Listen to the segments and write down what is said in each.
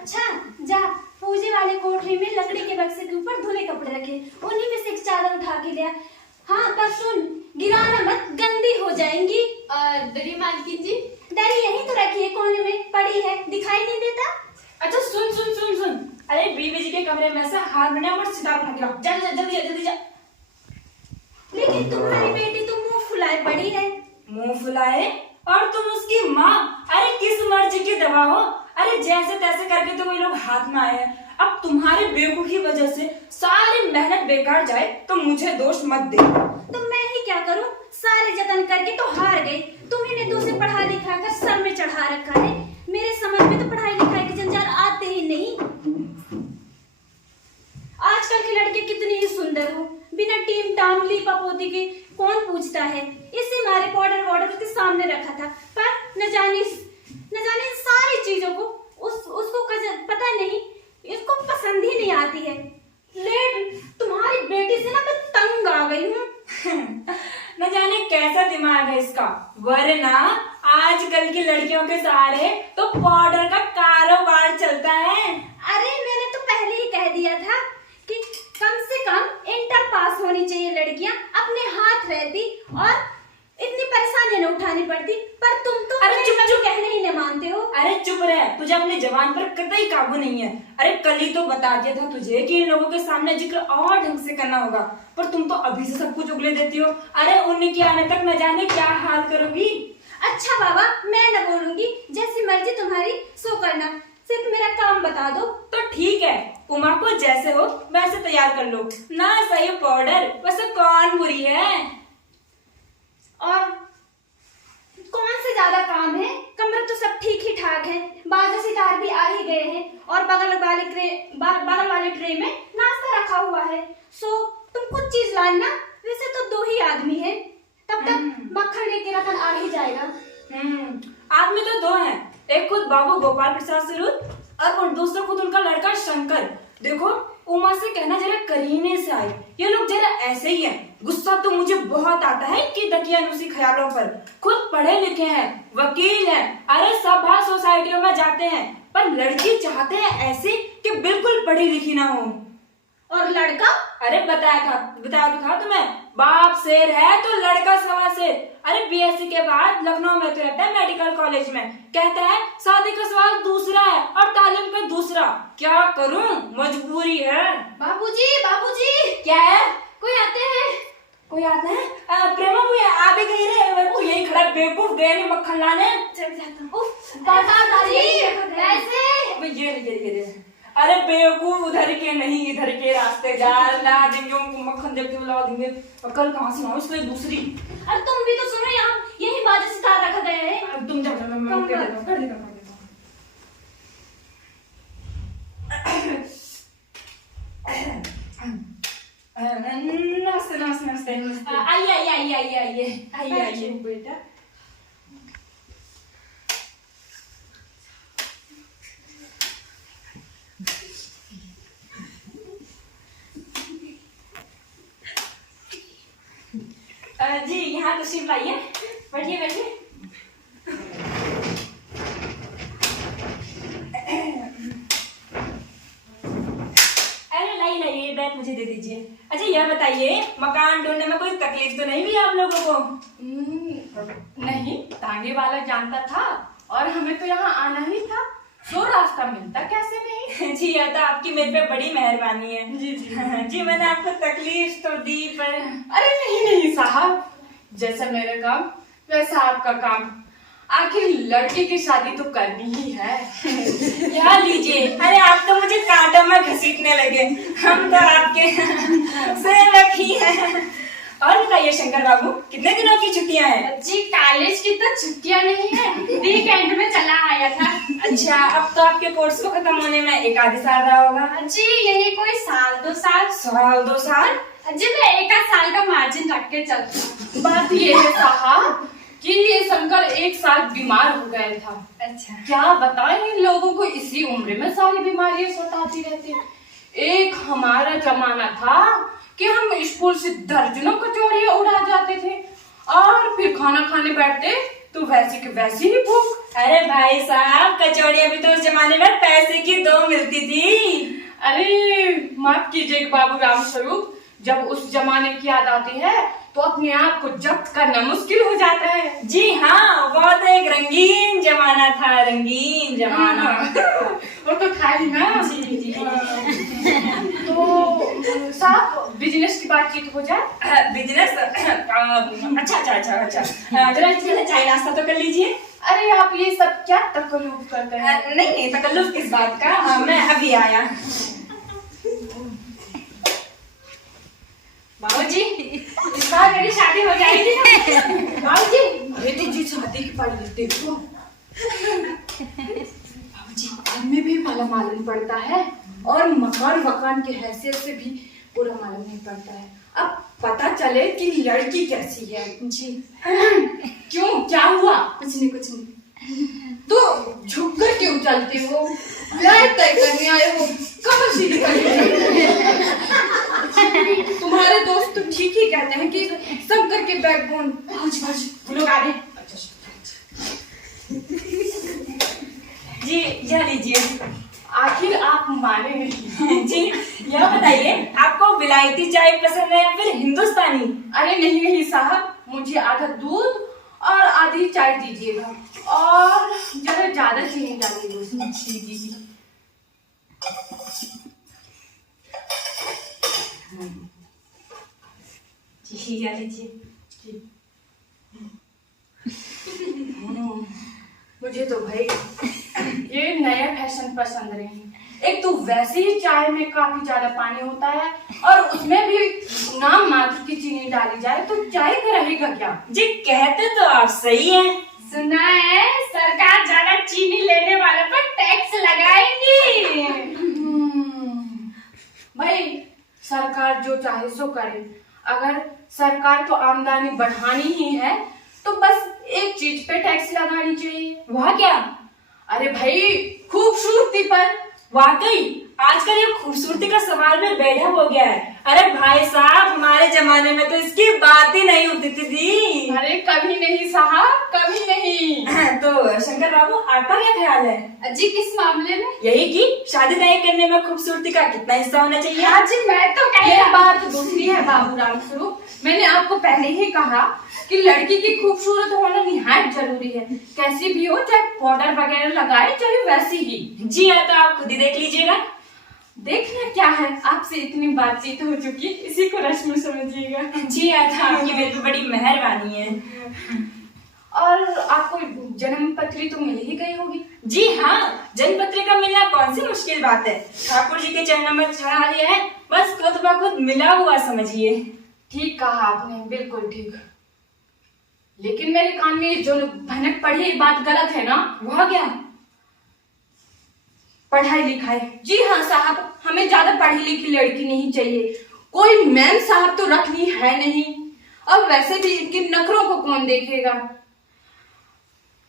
अच्छा जा, पूजे वाले कोठरी में लकड़ी के बक्से के ऊपर धुले कपड़े रखे, उन्हीं में से एक चादर उठा के लिया। हाँ पर सुन, गिराना मत, गंदी हो जाएंगी। दरी मालकिन जी, दरी यहीं तो रखी है, कोने में पड़ी है, दिखाई नहीं देता? अच्छा सुन सुन सुन सुन, अरे बीवी जी के कमरे में से हाथ में और सितार उठा के लाओ, जा जा जल्दी जल्दी जा। लेकिन तुम्हारी बेटी तो मुंह फुलाए पड़ी है। मुंह फुलाए? और तुम उसकी माँ? अरे किस मर्जी की दवा हो? अरे जैसे तैसे करके तो वो लोग हाथ में आए हैं। अब तुम्हारे बेवकूफी की वजह से सारी मेहनत बेकार जाए तो मुझे दोष मत दे। तो मैं ही क्या करूं, सारे जतन करके तो हार गई। तुम्ही ने दूसरे पढ़ा लिखा कर सर में चढ़ा रखा है, मेरे समझ में तो पढ़ाई लिखाई के जंजाल आते ही नहीं। आजकल की लड़के कितनी ही सुंदर हो, बिना टीम टाम लीपा पोती के कौन पूछता है। इसी मारे पाउडर वाउडर उसके सामने रखा था, पर न जाने सारी चीजों को उसको पता नहीं, इसको पसंद ही नहीं आती है। लेट तुम्हारी बेटी से ना मैं तंग आ गई हूँ। न जाने कैसा दिमाग है इसका, वरना आजकल की लड़कियों के सारे तो पाउडर का कारोबार चलता है। अरे मैंने तो पहले ही कह दिया था कि कम से कम इंटर पास होनी चाहिए लड़कियां, अपने हाथ रहती और इतनी परेशानी न उठानी पड़ती। पर तुम तो अरे चुप चुप, कहने ही न मानते हो। अरे चुप रह, तुझे अपनी जबान पर कतई काबू नहीं है। अरे कल ही तो बता दिया था तुझे कि इन लोगों के सामने जिक्र और ढंग से करना होगा, पर तुम तो अभी से सब कुछ उगले देती हो। अरे उनके आने तक न जाने क्या हाल करोगी। अच्छा बाबा, मैं न बोलूंगी, जैसी मर्जी तुम्हारी सो करना, सिर्फ मेरा काम बता दो। तो ठीक है, उमा को जैसे हो वैसे तैयार कर लो ना। सही पाउडर वैसे कौन बुरी है? और कौन से ज्यादा काम है, कमरे तो सब ठीक ही ठाक है, बाजा सितार भी आ ही गए हैं और बगल वाले ट्रे में नाश्ता रखा हुआ है। सो तुम कुछ चीज लाना, वैसे तो 2 ही आदमी है, तब तक मक्खन लेके रतन आ ही जाएगा। आदमी तो 2 हैं, एक खुद बाबू गोपाल प्रसाद स्वरूप और दूसरा खुद उनका लड़का शंकर। देखो उमा से कहना जरा करीने से आए, ये लोग जरा ऐसे ही हैं। गुस्सा तो मुझे बहुत आता है कि दकियानुसी ख्यालों पर। खुद पढ़े लिखे हैं, वकील हैं, अरे सभा सोसाइटियों में जाते हैं, पर लड़की चाहते हैं ऐसी कि बिल्कुल पढ़ी लिखी ना हो। और लड़का? अरे बताया तो था तुम्हें, बाप शेर है तो लड़का सवा शेर। अरे बीएससी के बाद लखनऊ में तो रहता है मेडिकल कॉलेज में, कहता है शादी का सवाल दूसरा है और तालीम का दूसरा। क्या करूं, मजबूरी है। बाबूजी क्या है? कोई आते हैं? कोई आता है? प्रेमा भैया आ भी गई रे, तू यही खड़ा बेवकूफ, गया नहीं मक्खन लाने। चल जाता हूँ। कैसे? ये अरे बेवकूफ, उधर के नहीं इधर के रास्ते जा, ला देंगे उनको मक्खन देके बुला देंगे। और कल कहाँ से लाऊं इसलिए दूसरी। अरे तुम भी तो सुनो, यहाँ यही बाजा सितार रखा गया है। तुम जाओ, मैं कर देता हूँ। नमस्ते। आइए बेटा। जी यहाँ तशरीफ लाइए, बैठिए। अरे लाइए बैग मुझे दे दीजिए। अच्छा यह बताइए, मकान ढूंढने में कोई तकलीफ तो नहीं हुई आप लोगों को? नहीं, तांगे वाला जानता था और हमें तो यहाँ आना ही था, तो रास्ता मिलता कैसे नहीं। जी यह तो आपकी मेरे पे बड़ी मेहरबानी है। जी जी मैंने आपको तकलीफ तो दी, पर अरे नहीं साहब, जैसा मेरा काम वैसा आपका काम। आखिर लड़की की शादी तो करनी ही है। यहाँ लीजिए। अरे आप तो मुझे कांटों में घसीटने लगे, हम तो आपके सेवक ही हैं। और बताइए शंकर बाबू, कितने दिनों की छुट्टियां हैं? जी कॉलेज की तो छुट्टियां नहीं है, वीकेंड में चला आया था। अच्छा, अब तो आपके कोर्स को खत्म होने में 1 आध साल रहा होगा। जी यही कोई 1-2 साल। 1-2 साल? जी मैं 1 साल का मार्जिन रख के चलती हूँ। बात ये है साहब कि ये शंकर 1 साल बीमार हो गया था। अच्छा, क्या बताएं, इन लोगों को इसी उम्र में सारी बीमारियां सताती रहती हैं। एक हमारा जमाना था कि हम स्कूल से दर्जनों कचौड़ियां उड़ा जाते थे और फिर खाना खाने बैठते तो वैसी की वैसी ही भूख। अरे भाई साहब, कचौड़ी अभी तो उस जमाने में पैसे की 2 मिलती थी। अरे माफ कीजिए बाबू राम स्वरूप, जब उस जमाने की याद आती है तो अपने आप को जब्त करना मुश्किल हो जाता है। जी हाँ, बहुत एक रंगीन जमाना था, रंगीन जमाना। वो तो था ही ना। जी जी। तो साहब बिजनेस की बातचीत हो जाए। बिजनेस? अच्छा, जरा चाय नाश्ता तो कर लीजिए। अरे आप ये सब क्या तकल्लुफ करते हैं? नहीं, तकल्लुफ किस बात का, मैं अभी आया। बाबूजी, इस बार मेरी शादी हो जाएगी ना? बाबूजी, बेटी जी शादी की पड़ी देखो। बाबूजी, हमें भी भला मालूम पड़ता है और मकान वकान की हैसियत से भी पूरा मालूम नहीं पड़ता है। अब पता चले कि लड़की कैसी है। जी। क्यों, क्या हुआ? कुछ नहीं। तो झुककर क्यों चलते हो? फ्लाइट तय करने आए हो, कमर सीधी करनी। तुम्हारे दोस्त तो ठीक ही कहते हैं कि शंकर के बैकबोन। वो लोग आ रहे। जी, जा लीजिए। आखिर आप माने नहीं। जी, यह बताइए, आपको विलायती चाय पसंद है या फिर हिंदुस्तानी? अरे नहीं साहब, मुझे आधा दूध और आधी चाय दीजिएगा और जरा ज्यादा चीनी डालिएगा उसमें। जी। जी, जा लीजिए। मुझे तो भाई ये नया फैशन पसंद नहीं। एक तो वैसे ही चाय में काफी ज्यादा पानी होता है और उसमें भी नाम मात्र की चीनी डाली जाए तो चाय का रहेगा क्या? जी, कहते तो आप सही हैं। सुना है सरकार ज्यादा चीनी लेने वालों पर टैक्स लगाएगी। भाई सरकार जो चाहे सो करे। अगर सरकार को आमदनी बढ़ानी ही है तो बस एक चीज पे टैक्स लगानी चाहिए। वह क्या? अरे भाई खूबसूरती पर। वाकई आजकल ये खूबसूरती का सवाल में बेढंग हो गया है। अरे भाई साहब, हमारे जमाने में तो इसकी बात ही नहीं होती थी। अरे कभी नहीं साहब, कभी नहीं। तो शंकर बाबू, आपका क्या ख्याल है? जी, किस मामले में? यही कि शादी तय करने में खूबसूरती का कितना हिस्सा होना चाहिए? हाँ जी, मैं तो कह ये बात दूसरी है बाबू राम स्वरूप। मैंने आपको पहले ही कहा कि लड़की की खूबसूरत होना निहायत जरूरी है। कैसी भी हो, चाहे पाउडर वगैरह लगाए चाहे वैसी ही। जी हाँ, तो आप खुद ही देख लीजिएगा। देखना क्या है, आपसे इतनी बातचीत हो चुकी, इसी को रस्म समझिएगा। जी हाँ, तो आपकी बिल्कुल बड़ी मेहरबानी है। और आपको जन्म पत्री तो मिल ही गई होगी। जी हाँ, जन्म पत्री का मिलना कौन सी मुश्किल बात है। ठाकुर जी के चरणों में चढ़ा दिया है, बस खुद ब खुद मिला हुआ समझिए। ठीक कहा आपने, बिल्कुल ठीक। लेकिन मेरे कान में जो भनक पड़ी है, बात गलत है ना? वह क्या? पढ़ाई लिखाई। जी हाँ साहब, हमें ज्यादा पढ़ी लिखी लड़की नहीं चाहिए। कोई मैम साहब तो रखनी है नहीं। अब वैसे भी इनके नखरों को कौन देखेगा।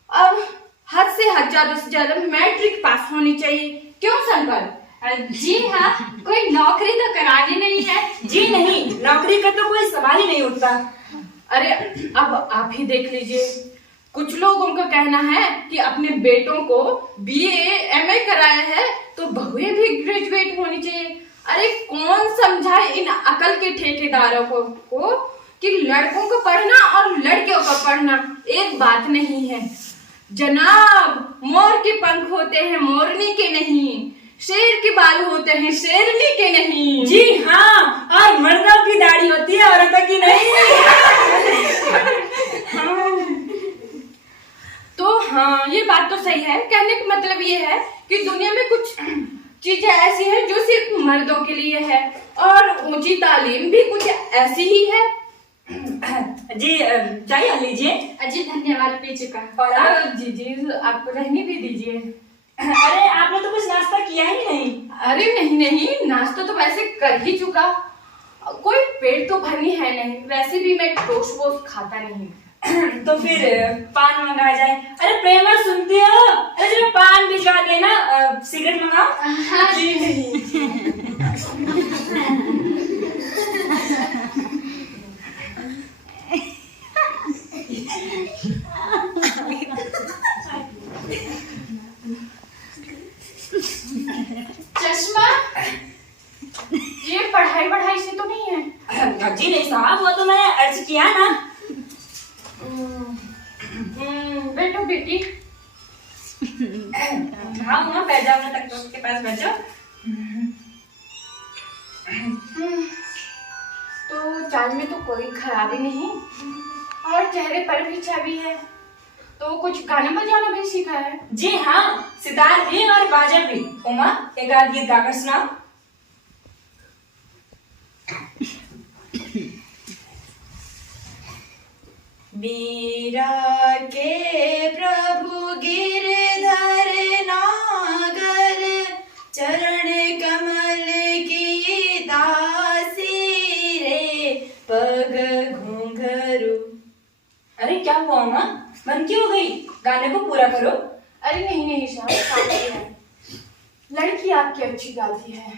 अब हद से हद ज्यादा से ज्यादा मैट्रिक पास होनी चाहिए। क्यों शंकर? जी हाँ, कोई नौकरी तो करानी नहीं है। जी नहीं, नौकरी का तो कोई सवाल ही नहीं उठता। अरे अब आप ही देख लीजिए, कुछ लोगों का कहना है कि अपने बेटों को बीए एमए कराया है तो बहुएं भी ग्रेजुएट होनी चाहिए। अरे कौन समझाए इन अकल के ठेकेदारों को कि लड़कों को पढ़ना और लड़कियों को पढ़ना एक बात नहीं है। जनाब, मोर के पंख होते हैं मोरनी के नहीं, शेर के बाल होते हैं शेरनी के नहीं। जी हाँ, और मर्दों की दाढ़ी होती है औरतों की नहीं। तो हाँ, ये बात तो सही है। कहने का मतलब ये है कि दुनिया में कुछ चीजें ऐसी हैं जो सिर्फ मर्दों के लिए है और ऊंची तालीम भी कुछ ऐसी ही है। जी, चाय लीजिए। जी धन्यवाद, पी चुका। और आप? जी आप रहने भी दीजिए। अरे आपने तो कुछ नाश्ता किया ही नहीं। अरे नहीं, नाश्ता तो वैसे कर ही चुका। कोई पेट तो भरनी है नहीं, वैसे भी मैं टोस्ट वोस्ट खाता नहीं। तो फिर पान मंगा जाए। अरे प्रेमा, सुनती हो? अरे जरा पान भिजवा देना, सिगरेट मंगाओ। हाँ जी नहीं। चश्मा ये पढ़ाई वढ़ाई से तो नहीं है? जी नहीं साहब, वो तो मैंने अर्ज किया ना। बैठो बेटी। हाँ उमा, बैठ जाओ ना, तक उसके पास बैठ जाओ। तो चाल में तो कोई खराबी नहीं और चेहरे पर भी छवि है। तो कुछ गाना बजाना भी सीखा है? जी हाँ, सितार भी और बाजा भी। उमा, एक आध गीत गाकर सुनाओ। मीरा के प्रभु गिरधर नागर, चरण कमल की दासी रे, पग घुंघरू। अरे क्या हुआ उमा, मन क्यों हो गई? गाने को पूरा करो। अरे नहीं साहब, लड़की आपकी अच्छी गाती है।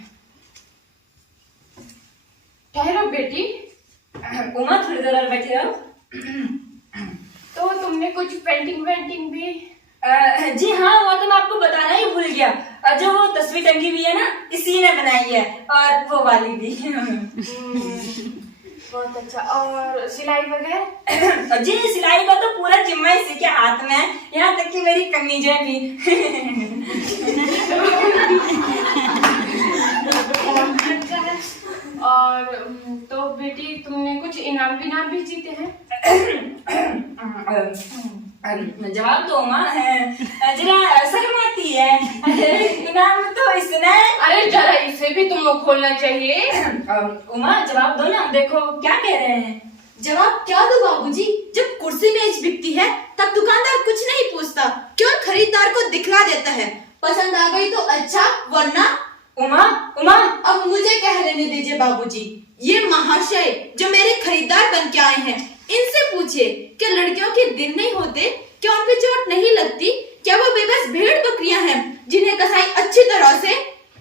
ठहरो बेटी। उमा थोड़ी देर और बैठे रहो। तो तुमने कुछ पेंटिंग वेंटिंग भी? जी हाँ, वो तो मैं आपको बताना ही भूल गया। जो वो तस्वीर टंगी हुई है ना, इसी ने बनाई है, और वो वाली भी। बहुत अच्छा। और सिलाई वगैरह? जी सिलाई का तो पूरा जिम्मा इसी के हाथ में है, यहाँ तक कि मेरी कमीजें भी। और तो बेटी तुमने कुछ इनाम विनाम भी जीते हैं? जवाब तो उमा जरा शर्म आती है। इनाम तो इसने। अरे जरा इसे भी तुमको खोलना चाहिए। उमा जवाब दो ना, देखो क्या कह रहे हैं। जवाब क्या दो बाबूजी? जब कुर्सी मेज बिकती है तब दुकानदार कुछ नहीं पूछता, केवल खरीदार को दिखला देता है। पसंद आ गई तो अच्छा, वरना। उमा उमा अब मुझे कह लेने दीजिए बाबूजी। ये महाशय जो मेरे खरीदार बन के आए हैं, इनसे पूछिए कि लड़कियों के दिन नहीं होते, क्या उन पे चोट नहीं लगती? क्या वो बेबस भेड़ बकरियां हैं जिन्हें कसाई अच्छी तरह से।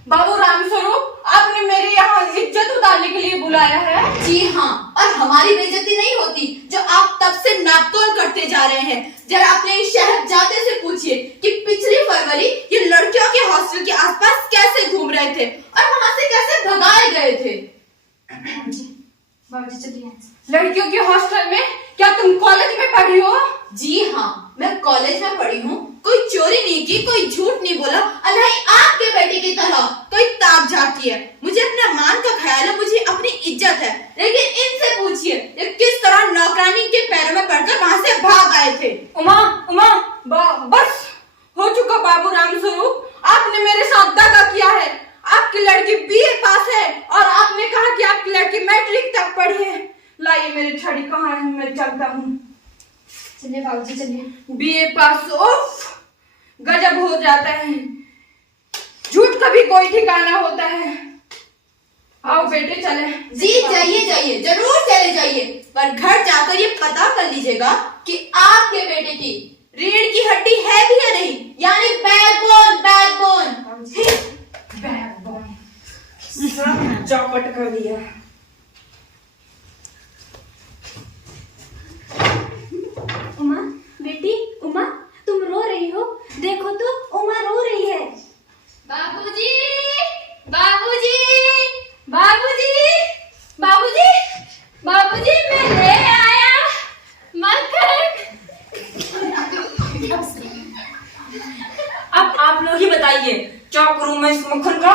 बाबू रामस्वरूप, आपने मेरे यहाँ इज्जत उतारने के लिए बुलाया है? जी हाँ, और हमारी बेइज्जती नहीं होती जो आप तब से नापतोल करते जा रहे हैं। जरा अपने इस शहजादे से पूछिए कि पिछली फरवरी ये लड़कियों के हॉस्टल के आसपास कैसे घूम रहे थे और वहाँ से कैसे भगाए गए थे। बाबूजी चलिए। लड़कियों के हॉस्टल में? क्या तुम कॉलेज में पढ़ी हो? जी हाँ, मैं कॉलेज में पढ़ी हूँ। कोई चोरी नहीं की, कोई झूठ नहीं बोला, और नहीं आपके बेटे की तरह कोई ताक झाक की है। मुझे अपने मान का ख्याल है, मुझे अपनी इज्जत है। लेकिन इनसे पूछिए ये किस तरह नौकरानी के पैरों में पड़कर वहाँ से भाग आए थे। उमा उमा बस हो चुका बाबू रामस्वरूप, आपने मेरे साथ दगा किया है। आपकी लड़की बीए पास है और आपने कहा कि आपकी लड़की मैट्रिक तक पढ़ी है। लाइए मेरी छड़ी कहाँ है, मैं चलता हूँ। चलिए बाबूजी चलिए। बीए पास, उफ, गजब हो जाता है। झूठ का भी कोई ठिकाना होता है। आओ बेटे चले। जी जाइए जाइए, जरूर चले जाइए, पर घर जाकर ये पता कर लीजिएगा कि आपके बेटे की रीढ़ की हड्डी है भी या नहीं, यानी बैकबोन। बैकबोन सब चौपट कर दिया। उमा बेटी, उमा तुम रो रही हो? देखो तो उमा रो रही है। बाबूजी, बाबूजी, बाबूजी, बाबूजी, बाबूजी, मैं ले आया मक्खन। अब आप लोग ही बताइए, क्या करूं मैं इस मक्खन का?